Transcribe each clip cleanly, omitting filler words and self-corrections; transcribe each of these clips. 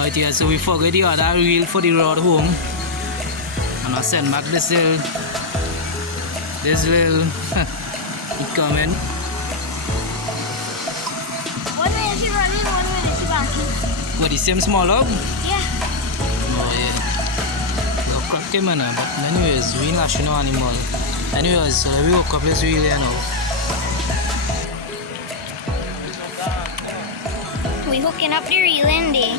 Alright, yeah, so we forget the other reel for the road home. And I send back this little it coming. 1 minute she running, 1 minute she backing. What, the same small log? Yeah. Oh yeah. We'll crack him in there, but anyways, we not no animal. Anyways, so we woke up this reel here now. We hooking up the reel in there.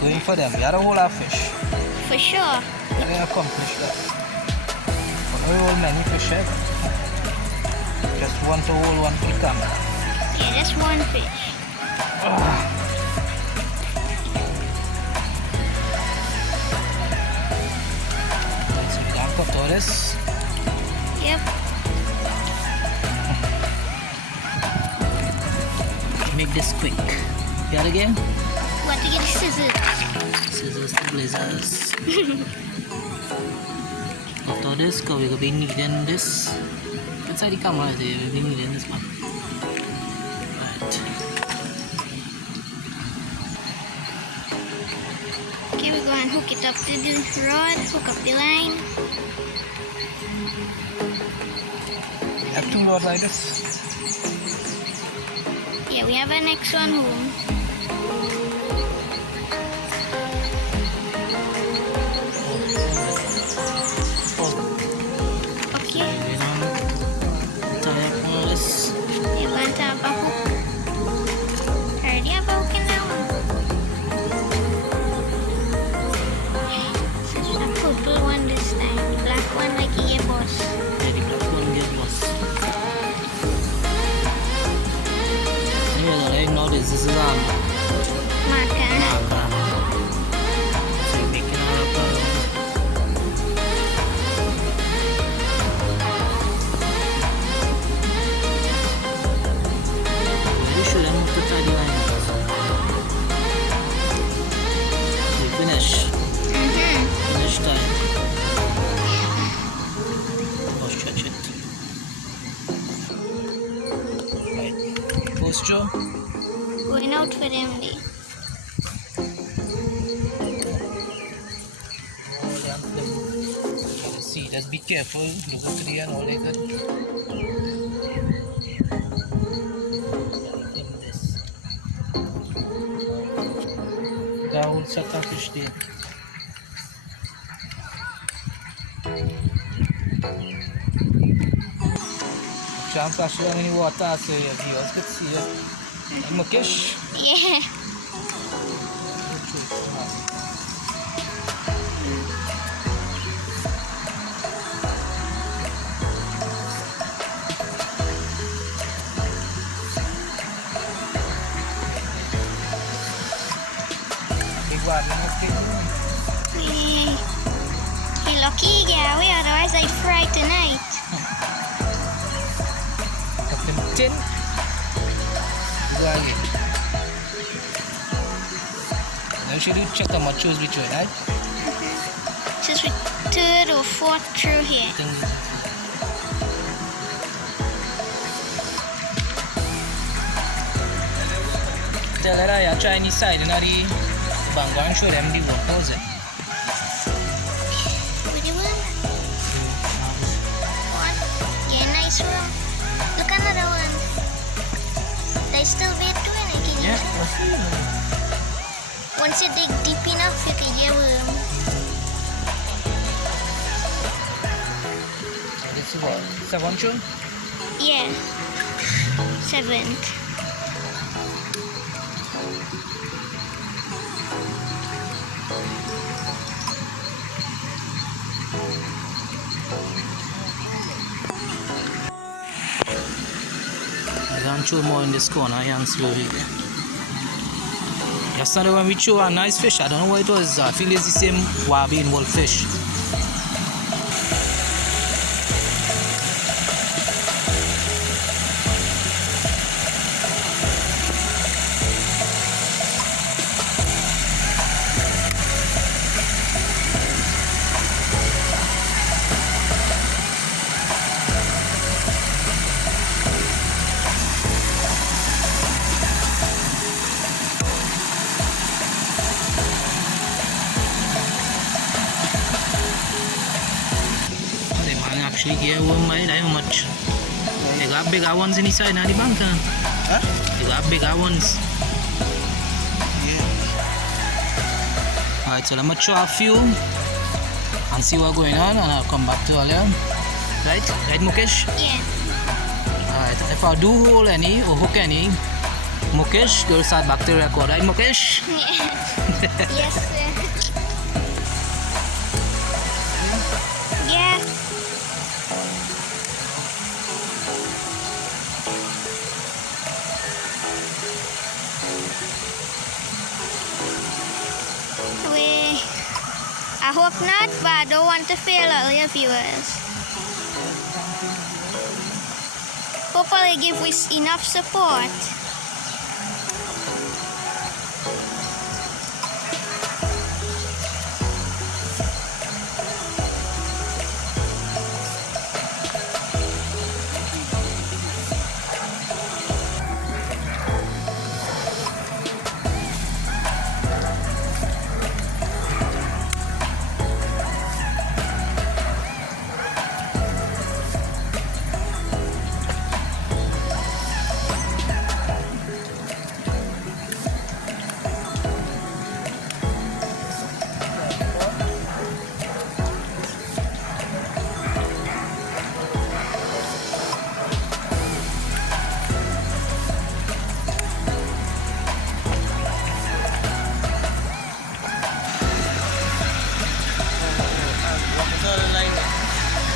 Going for them. We had a whole lot of fish. For sure. We didn't accomplish that. But we hold many fish here. Just want to hold one for the camera. Yeah, just one fish. Right, so we can cut all this. Yep. Make this quick. Here again. What to get the scissors? Scissors to blazers. After this, because we're going to be needing this. Inside the camera, we'll be needing this one. Right. Okay, we're going to hook it up to the rod, hook up the line. We have two rods like this. Yeah, we have our next one home. Okay, We're going to tie up all this. you're going to have a hook. Already have a hook in that one. This is a purple one this time. The black one like a boss. Yeah, the black one get lost. Anyways, right now this is Marker. so we're making our up. Very sure I'm going to tie the line. We finish. Finish time. Oh, stretch it. Right. Posture. Going out for them day. See, just be careful. Look at the and all like that. Got all set of fish there. Try and flash down in the water so your viewers could see it. Mukish. Yeah. Big one, Hey, lucky Gary, otherwise I'd fry tonight. Captain Tin. Go ahead. Now should you check how much choose which one, right? Just with third or fourth through here. Tell her I try any side and the bango and show them the work was it. What do you want? One. Yeah, nice one. Look another one. They still be doing it, can you? Yeah. Once you dig deep enough, you can get worm. This is what? Second show? Yeah. Seventh. I can't chew more in this corner and slowly. Yesterday when we chew a nice fish, I don't know what it was. I feel it's the same wabi in wolf fish. actually get worm by that much. They got bigger ones inside now the bank. Huh? They got bigger ones. Yeah. Alright, so let me try a few and see what's going on, and I'll come back to all you. Right? Right, Mukesh? Yeah. Alright, if I do hold any or hook any, Mukesh, you'll start back to the record, right, Mukesh? Yes, sir. Yeah. I hope not, but I don't want to fail all your viewers. Hopefully give us enough support.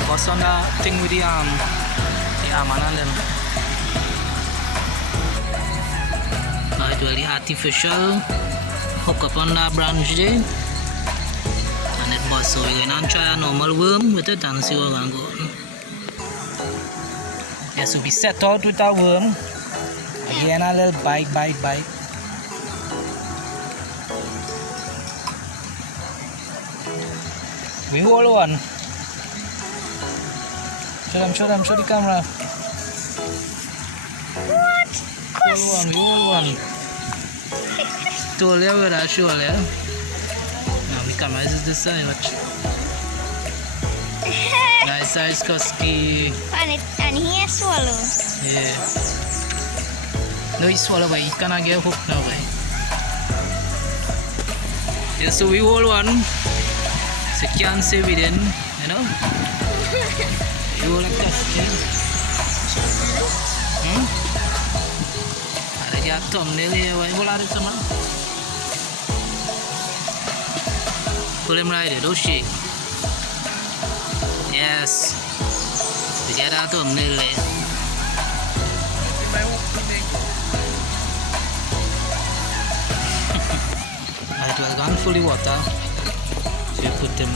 What's on the thing with the arm and them? Right, well, the artificial hook up on that branch there, and it bust. So we're gonna try a normal worm with it and see what's gonna go on. Yes, so we set out with our worm. Again, a little bite. We hold one. Show the camera. What? We hold one. Told you where I show you. Now the camera is this side, watch. Nice size Kusky. And he swallow. Yeah. No, he swallow, but he cannot get hooked now, boy. Yeah, so we hold one. So you can't say we didn't, you know? You hold a Kusky. Ada dia thumbnail here, why hold it sama? Pull him right there, don't shake. Yes. We get our thumbnail there. Right, well, gone fully water. So you put them.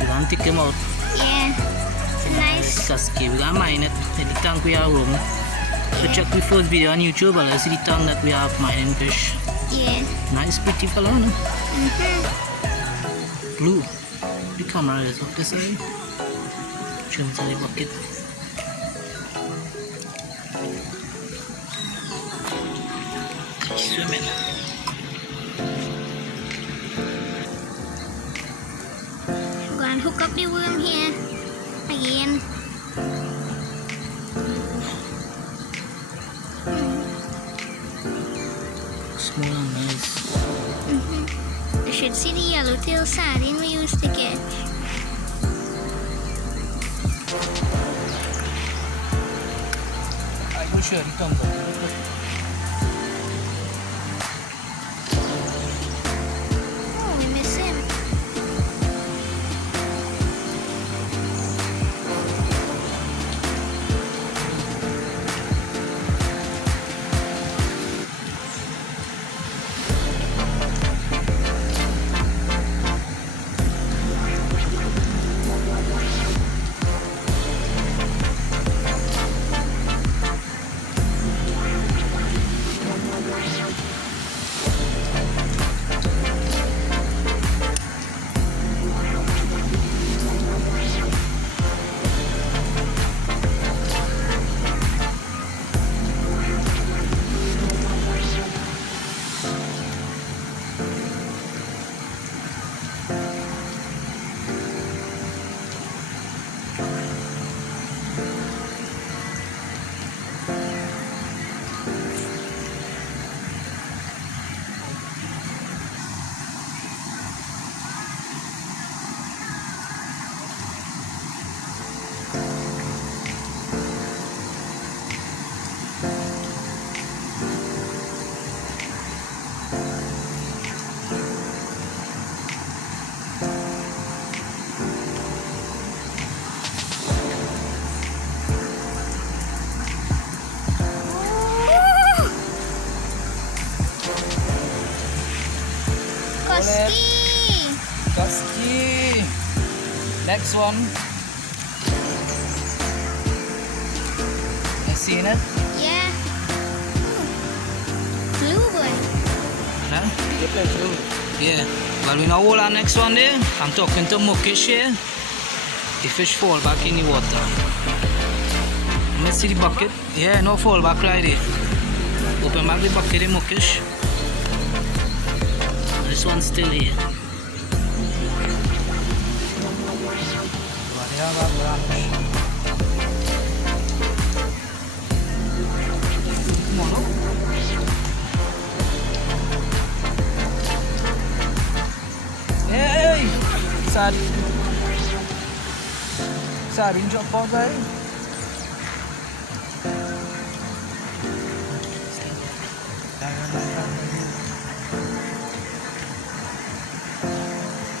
You gonna take them out. Yeah. It's a nice. Kusky. We gonna mine it. In the tank we have room. So check the first video on YouTube and let's see the tank that we have mining fish. Yeah. Nice pretty fellow, no? Blue. The camera is off the side. Show me the bucket. Swimming. Go and hook up the worm here again. Small and nice. You should see the yellowtail sardine we used to catch. I will show you tongue. Oh, we miss him. Husky. Husky. Next one. You seen it? Yeah. Blue boy. Huh? You play blue. Yeah. Well, we now hold our next one there. I'm talking to Mukesh here. The fish fall back in the water. Let's see the bucket. Yeah, no fall back right there. Open back the bucket, Mukesh. This one's still here. Come on, look. Hey! Sad. Sad, you drop out there?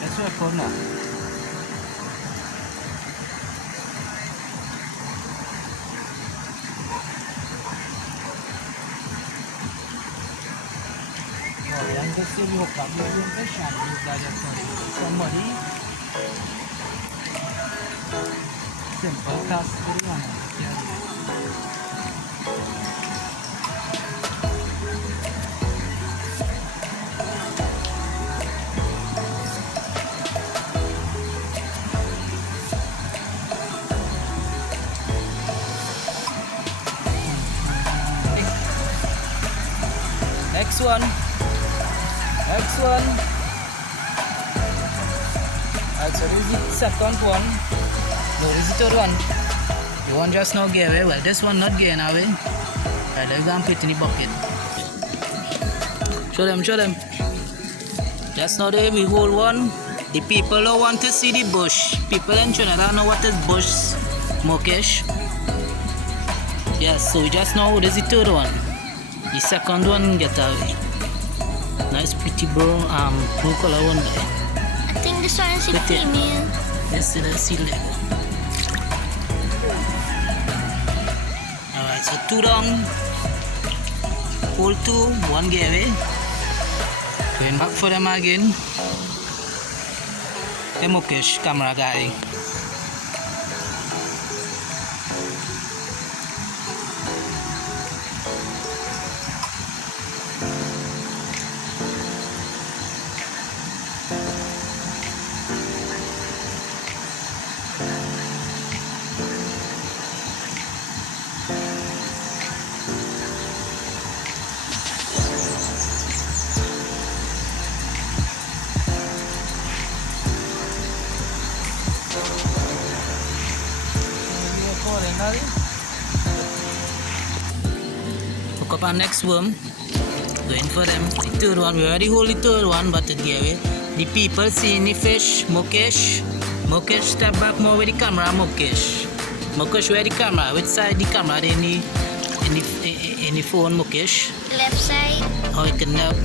Let's record now. Yang kecil di hook up, yang kecil di belajar somebody simple task dari mana? Next one. Next one. Alright, so this is the second one. No, this is the third one. The one just now gave away. Well, this one not getting away. Alright, let's go and put it in the bucket. Show them, show them. Just now there we hold one. The people don't want to see the bush. People in Trinidad know what is bush, Mukesh. Yes, so we just now, this is the third one. The second one get away. Nice pretty blue color one there. I think this one is a Pretty. female. Let's see the leg. Alright, so 2 down. Hold 2, 1 get away. Going back for them again. Hey Mukesh, camera guy. Hook up our next worm. Going for them. The third one. We already hold the third one, but it gave it. The people seeing the fish. Mukesh. Mukesh, step back more with the camera. Mukesh. Mukesh, where the camera? Which side the camera? In the phone, Mukesh. Left side. Oh, it can help.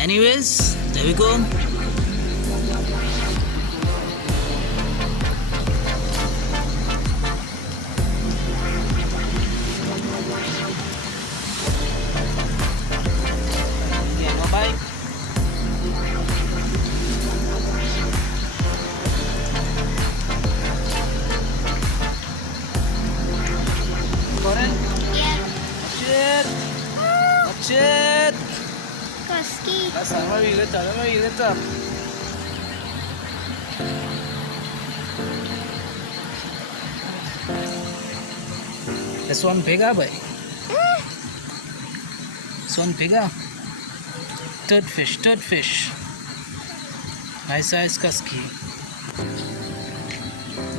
Anyways, there we go. Yeah, no bite. Got it? Yeah. Watch it. Watch it. Husky. That's how we lit up. Let me lit up. This one bigger, boy. This one bigger. Third fish, third fish. Nice size husky.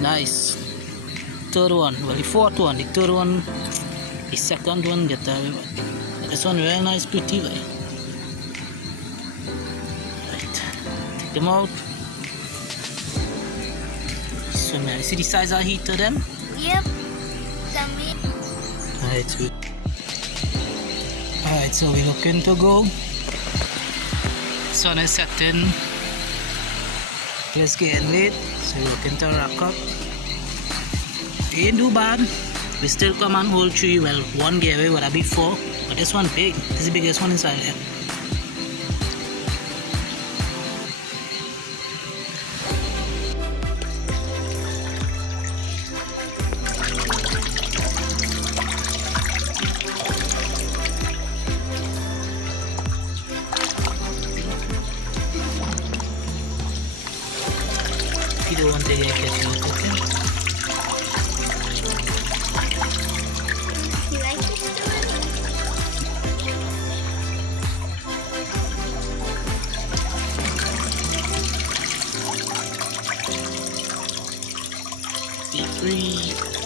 Nice. Third one, well the fourth one, the third one, the second one get away. This one very nice, pretty boy. Right, take them out. So now you see the size of heat of them? Yep. Some Alright, so we're looking to go. Sun is setting. It's getting late, so we're looking to wrap up. Ain't too bad. We still come and hold 3. Well, one giveaway would have been 4, but this one big. This is the biggest one inside there. dia catching it, okay? You like this story? Be free.